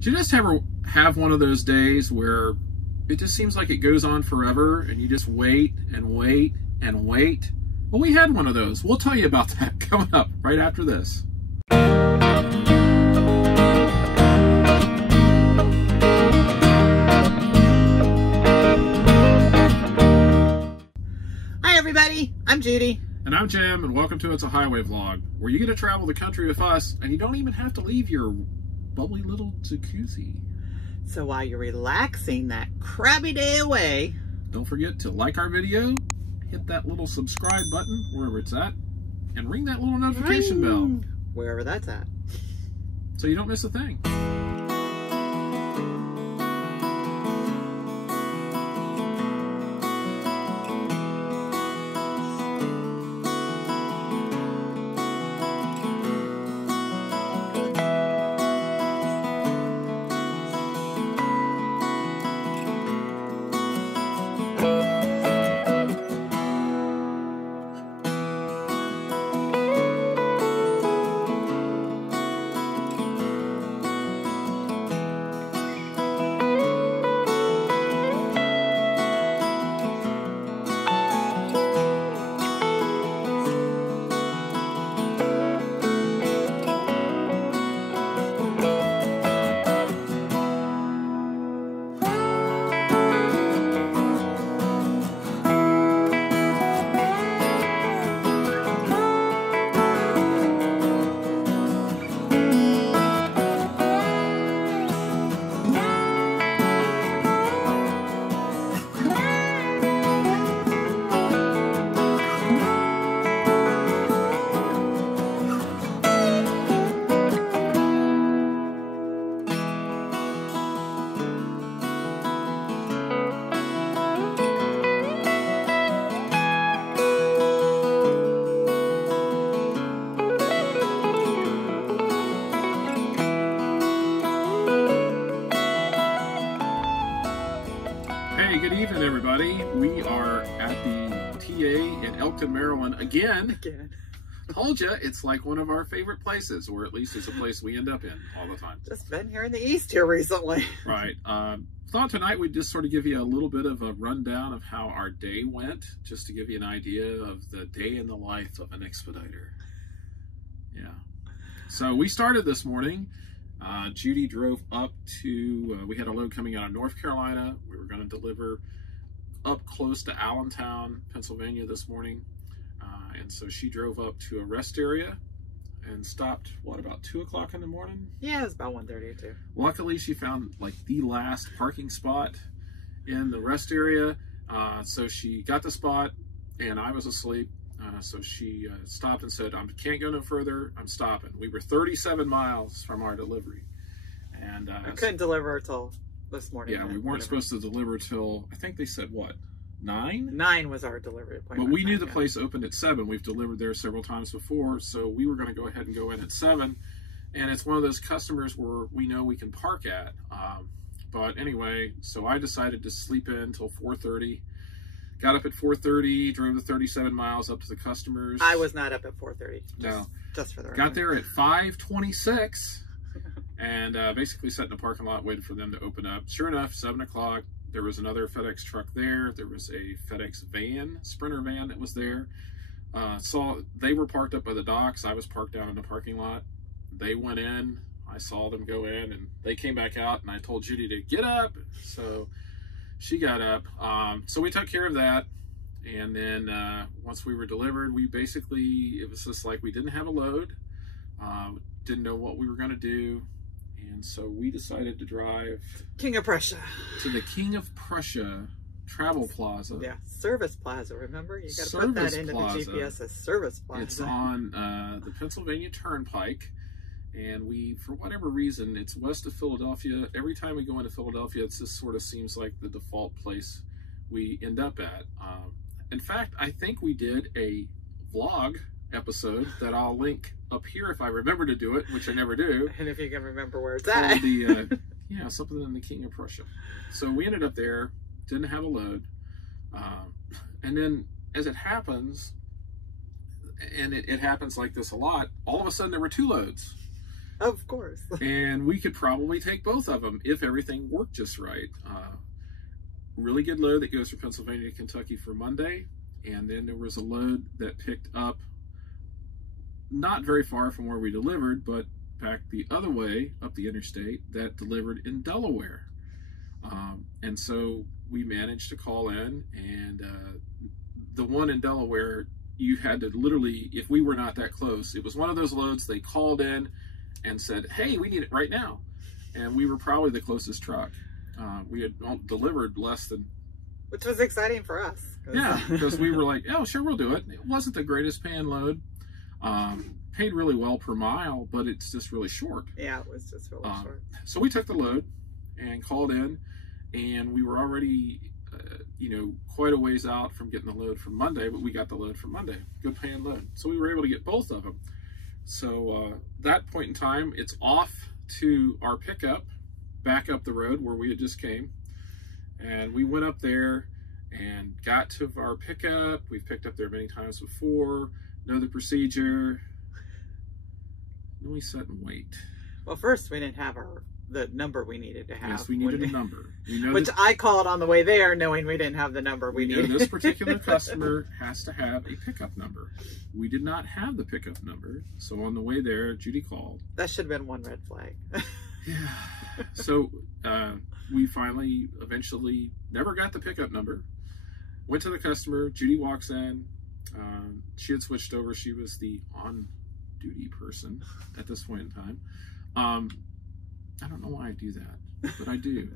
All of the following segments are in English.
Do you just ever have one of those days where it just seems like it goes on forever and you just wait and wait and wait? Well, we had one of those. We'll tell you about that coming up right after this. Hi everybody, I'm Judy. And I'm Jim, and welcome to It's a Highway Vlog, where you get to travel the country with us and you don't even have to leave your bubbly little jacuzzi. So while you're relaxing that crabby day away, don't forget to like our video, hit that little subscribe button wherever it's at, and ring that little notification bell. Wherever that's at. So you don't miss a thing. Good evening, everybody. We are at the TA in Elkton, Maryland again. Told you, it's like one of our favorite places, or at least it's a place we end up in all the time. Just been here in the East here recently. Right. Thought tonight we'd just sort of give you a little bit of a rundown of how our day went, just to give you an idea of the day in the life of an expediter. Yeah. So we started this morning. Judy drove up to, we had a load coming out of North Carolina. We were going to deliver up close to Allentown, Pennsylvania this morning. And so she drove up to a rest area and stopped, what, about 2 o'clock in the morning? Yeah, it was about 1:30 or 2. Luckily, she found like the last parking spot in the rest area. So she got the spot and I was asleep. So she stopped and said, I can't go no further, I'm stopping. We were 37 miles from our delivery. And I couldn't deliver until this morning. Yeah, we weren't supposed to deliver till, I think they said, what, 9? 9 was our delivery appointment. But we knew the place opened at 7. We've delivered there several times before, so we were going to go ahead and go in at 7. And it's one of those customers where we know we can park at. But anyway, so I decided to sleep in until 4:30. Got up at 4:30, drove the 37 miles up to the customers. I was not up at 4:30. No. Just for the record. Got there at 5:26 and basically sat in the parking lot, waited for them to open up. Sure enough, 7 o'clock, there was another FedEx truck there. There was a FedEx van, Sprinter van that was there. They were parked up by the docks. I was parked down in the parking lot. They went in. I saw them go in, and they came back out, and I told Judy to get up. So she got up. So we took care of that. And then once we were delivered, we basically, it was just like we didn't have a load. Didn't know what we were going to do. And so we decided to drive King of Prussia to the King of Prussia Travel Plaza. Yeah, Service Plaza, remember? You got to put that into the GPS as Service Plaza. It's on the Pennsylvania Turnpike. And we, for whatever reason, it's west of Philadelphia. Every time we go into Philadelphia, it just sort of seems like the default place we end up at. In fact, I think we did a vlog episode that I'll link up here if I remember to do it, which I never do. And if you can remember where it's at. Yeah, something in the King of Prussia. So we ended up there, didn't have a load. And then, as it happens, and it happens like this a lot, all of a sudden there were 2 loads. Of course. And we could probably take both of them if everything worked just right. Really good load that goes from Pennsylvania to Kentucky for Monday. And then there was a load that picked up not very far from where we delivered, but back the other way up the interstate that delivered in Delaware. And so we managed to call in, and the one in Delaware, you had to literally, if we were not that close, it was one of those loads they called in and said, hey, we need it right now. And we were probably the closest truck. We had delivered less than... Which was exciting for us. Yeah, because we were like, oh, sure, we'll do it. It wasn't the greatest paying load. Paid really well per mile, but it's just really short. Yeah, it was just really short. So we took the load and called in, and we were already, quite a ways out from getting the load from Monday, but we got the load from Monday. Good paying load. So we were able to get both of them. So that point in time, it's off to our pickup, back up the road where we had just came. And we went up there and got to our pickup. We've picked up there many times before, know the procedure. Then we sat and wait. Well, first we didn't have the number we needed to have. Yes, we needed a number. We know which I called on the way there knowing we didn't have the number we needed. This particular customer has to have a pickup number. We did not have the pickup number. So on the way there, Judy called. That should have been one red flag. Yeah. So we finally, eventually, never got the pickup number. Went to the customer. Judy walks in. She had switched over. She was the on-duty person at this point in time. I don't know why I do that, but I do.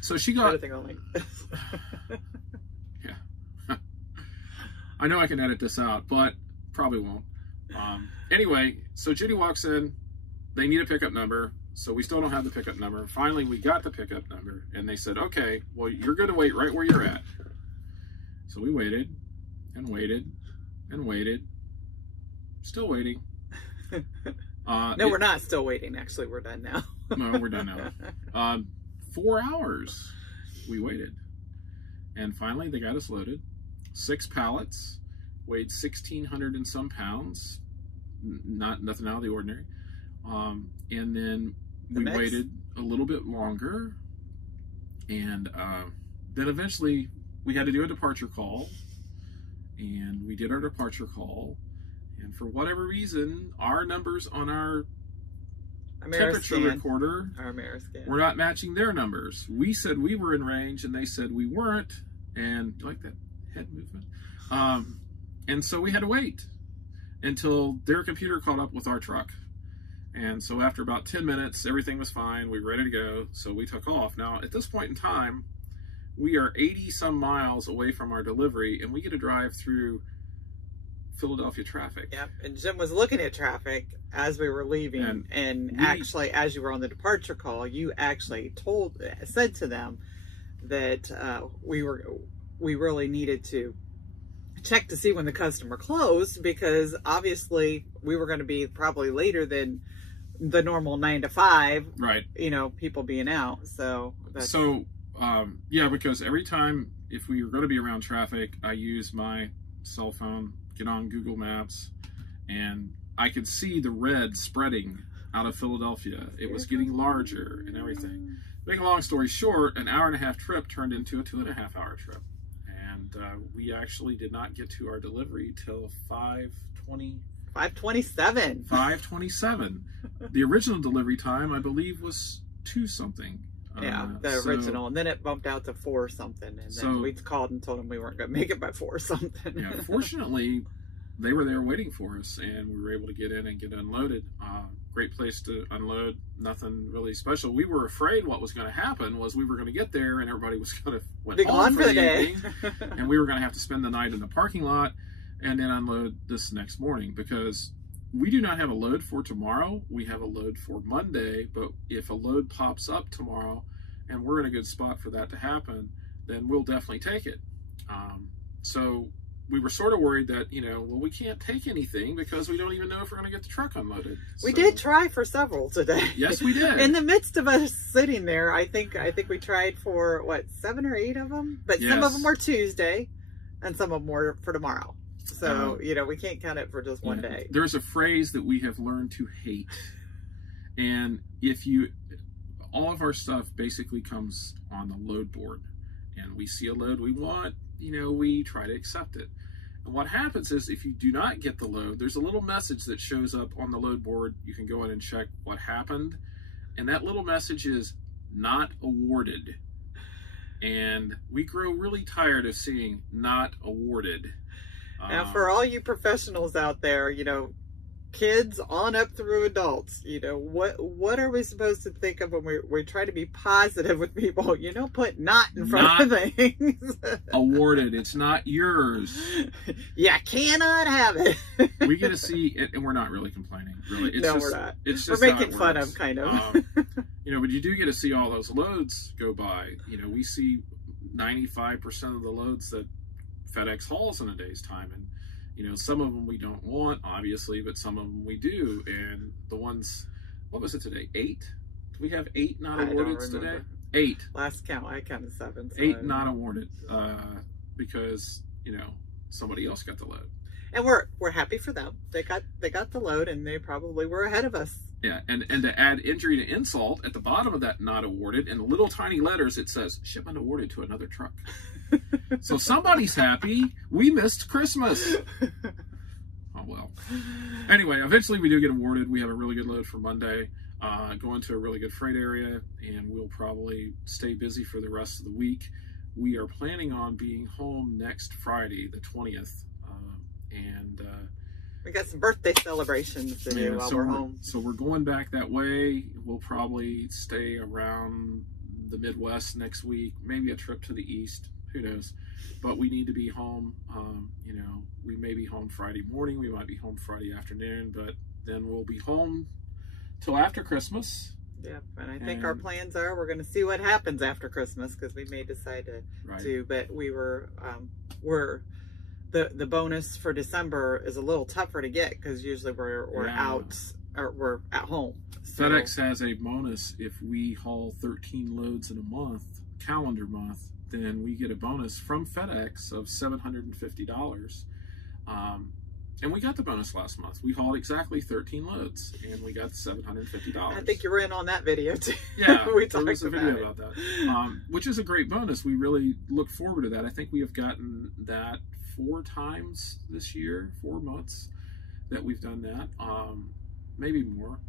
So she got... Yeah. I know I can edit this out, but probably won't. Anyway, so Judy walks in. They need a pickup number, so we still don't have the pickup number. Finally, we got the pickup number, and they said, okay, well, you're going to wait right where you're at. So we waited and waited and waited. Still waiting. No, we're not still waiting. Actually, we're done now. No, we're done now. 4 hours we waited. And finally, they got us loaded. 6 pallets, weighed 1,600 and some pounds. Nothing out of the ordinary. And then we waited a little bit longer. And then eventually we had to do a departure call. And we did our departure call. And for whatever reason, our numbers on our temperature recorder were not matching their numbers. We said we were in range, and they said we weren't. And you like that head movement? And so we had to wait until their computer caught up with our truck. And so after about 10 minutes, everything was fine. We were ready to go. So we took off. Now, at this point in time, we are 80 some miles away from our delivery, and we get to drive through Philadelphia traffic. Yep, and Jim was looking at traffic as we were leaving, and actually, as you were on the departure call, you actually said to them that we really needed to check to see when the customer closed, because obviously we were going to be probably later than the normal 9 to 5. Right. People being out. So. Yeah, because every time if we were going to be around traffic, I use my cell phone, get on Google Maps, and I could see the red spreading out of Philadelphia. It was getting larger and everything. Make a long story short, an 1.5-hour trip turned into a 2.5-hour trip. And we actually did not get to our delivery till 5:27. 5:27. The original delivery time, I believe, was 2-something. Yeah, the original, and then it bumped out to 4 something, and then we called and told them we weren't going to make it by 4 something. Yeah, fortunately, they were there waiting for us, and we were able to get in and get unloaded. Great place to unload, nothing really special. We were afraid what was going to happen was we were going to get there and everybody was going to went home for the evening, and we were going to have to spend the night in the parking lot and then unload this next morning, because we do not have a load for tomorrow. We have a load for Monday, but if a load pops up tomorrow and we're in a good spot for that to happen, then we'll definitely take it. So we were sort of worried that, well, we can't take anything because we don't even know if we're going to get the truck unloaded. We did try for several today. Yes, we did. In the midst of us sitting there, I think we tried for, 7 or 8 of them? But yes. Some of them were Tuesday, and some of them were for tomorrow. So, we can't count it for just one day. There's a phrase that we have learned to hate And all of our stuff basically comes on the load board, and we see a load we want, we try to accept it. And what happens is, if you do not get the load, there's a little message that shows up on the load board. You can go in and check what happened, and that little message is not awarded. And we grow really tired of seeing not awarded. Now, for all you professionals out there, kids on up through adults, what are we supposed to think of when we try to be positive with people? Put not in front of things. Awarded. It's not yours. You cannot have it. We get to see it, and we're not really complaining. Really, we're not. It's we're just making fun of, kind of. But you do get to see all those loads go by. We see 95% of the loads that FedEx hauls in a day's time, and some of them we don't want, obviously, but some of them we do. And the ones, what was it today? 8? Do we have 8 not awarded today? 8. Last count, I counted 7. So 8 not awarded, because somebody else got the load. And we're happy for them. They got the load, and they probably were ahead of us. Yeah, and to add injury to insult, at the bottom of that not awarded, in little tiny letters, it says shipment awarded to another truck. So somebody's happy. We missed Christmas. Oh, well. Anyway, eventually we do get awarded. We have a really good load for Monday, going to a really good freight area, and we'll probably stay busy for the rest of the week. We are planning on being home next Friday, the 20th, and we got some birthday celebrations to do while we're home. So we're going back that way. We'll probably stay around the Midwest next week, maybe a trip to the East. Who knows? But we need to be home. We may be home Friday morning. We might be home Friday afternoon, but then we'll be home till after Christmas. Yeah, and I think our plans are we're going to see what happens after Christmas, because we may decide to. But the bonus for December is a little tougher to get, because usually we're out, or we're at home. So FedEx has a bonus if we haul 13 loads in a month, calendar month. Then we get a bonus from FedEx of $750. And we got the bonus last month. We hauled exactly 13 loads, and we got $750. I think you were in on that video too. Yeah, we there was a video about that, which is a great bonus. We really look forward to that. I think we have gotten that 4 times this year, 4 months that we've done that, maybe more.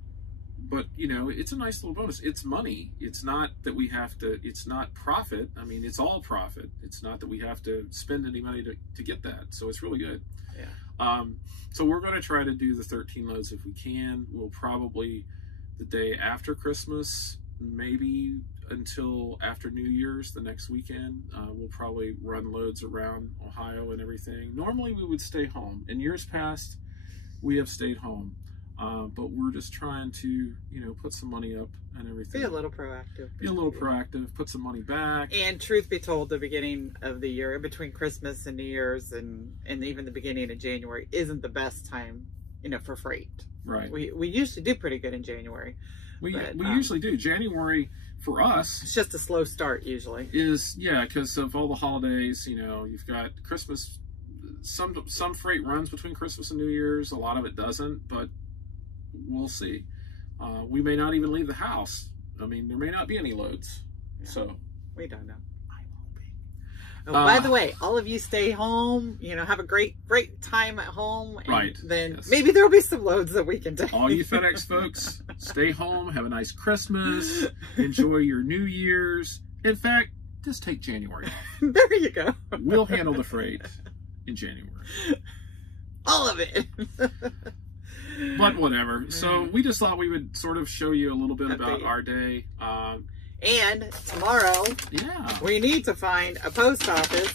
But, it's a nice little bonus. It's money. It's not that we have to, it's not profit. I mean, it's all profit. It's not that we have to spend any money to get that. So it's really good. Yeah. So we're going to try to do the 13 loads if we can. We'll probably, the day after Christmas, maybe until after New Year's, the next weekend, we'll probably run loads around Ohio and everything. Normally we would stay home. In years past, we have stayed home. But we're just trying to, put some money up and everything. Be a little proactive. Be a little proactive, put some money back. And truth be told, the beginning of the year, between Christmas and New Year's and even the beginning of January, isn't the best time, for freight. Right. We usually do pretty good in January. We usually do. January, for us, it's just a slow start usually. Because of all the holidays, you've got Christmas. Some freight runs between Christmas and New Year's. A lot of it doesn't, but we'll see. We may not even leave the house. I mean, there may not be any loads. Yeah, so we don't know. I'm hoping. Oh, by the way, all of you stay home. Have a great time at home. And then maybe there'll be some loads that we can take. All you FedEx folks, stay home. Have a nice Christmas. Enjoy your New Year's. In fact, just take January off. There you go. We'll handle the freight in January. All of it. But whatever. So we just thought we would sort of show you a little bit about our day. And tomorrow, we need to find a post office,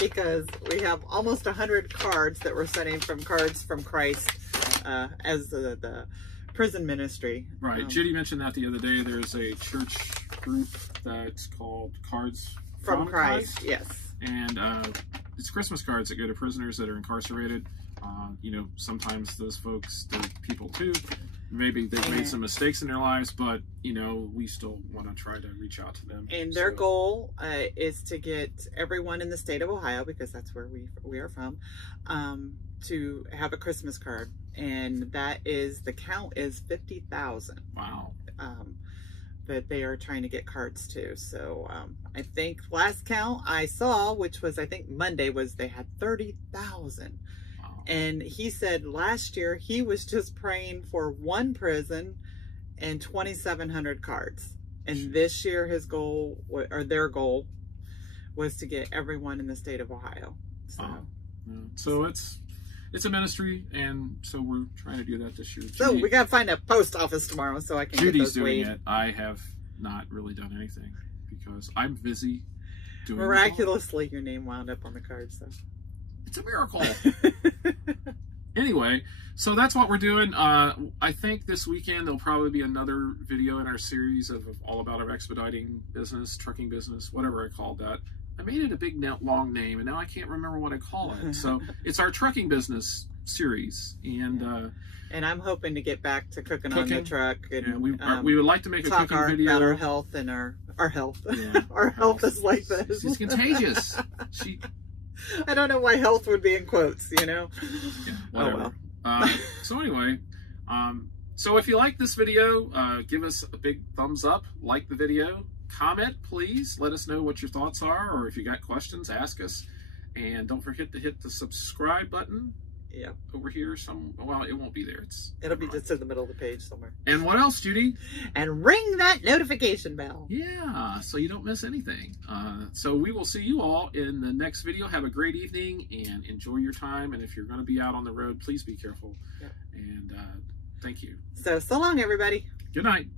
because we have almost 100 cards that we're sending from Cards from Christ as the prison ministry. Right. Judy mentioned that the other day. There's a church group that's called Cards from Christ. Yes. And it's Christmas cards that go to prisoners that are incarcerated. Sometimes those folks, they're people too. Maybe they've made some mistakes in their lives, but, we still want to try to reach out to them. And their goal is to get everyone in the state of Ohio, because that's where we are from, to have a Christmas card. and that is, the count is 50,000. Wow. That they are trying to get carts to. So I think last count I saw, which was I think Monday, was they had 30,000. Wow. And he said last year he was just praying for one prison and 2,700 carts. And this year his goal, or their goal, was to get everyone in the state of Ohio. So, yeah. So it's a ministry, and so we're trying to do that this year. So we got to find a post office tomorrow so I can get those doing weighed. it. I have not really done anything because I'm busy doing Miraculously, your name wound up on the card, so it's a miracle. Anyway, so that's what we're doing. I think this weekend there'll probably be another video in our series of all about our expediting business, trucking business, whatever I called that. I made it a big long name, and now I can't remember what I call it. So it's our trucking business series, and I'm hoping to get back to cooking on the truck. And, yeah, we would like to make a cooking video about our health and our health. Yeah, our health is like this. She's contagious. I don't know why health would be in quotes, you know. Yeah, whatever. Oh, well. So anyway, so if you like this video, give us a big thumbs up, like the video. Comment, please. Let us know what your thoughts are, or if you got questions, ask us. And don't forget to hit the subscribe button. Yeah. Over here, well, it won't be there. It'll be just in the middle of the page somewhere. And what else, Judy? And ring that notification bell. Yeah, so you don't miss anything. So we will see you all in the next video. Have a great evening and enjoy your time. And if you're going to be out on the road, please be careful. Yeah. And thank you. So long, everybody. Good night.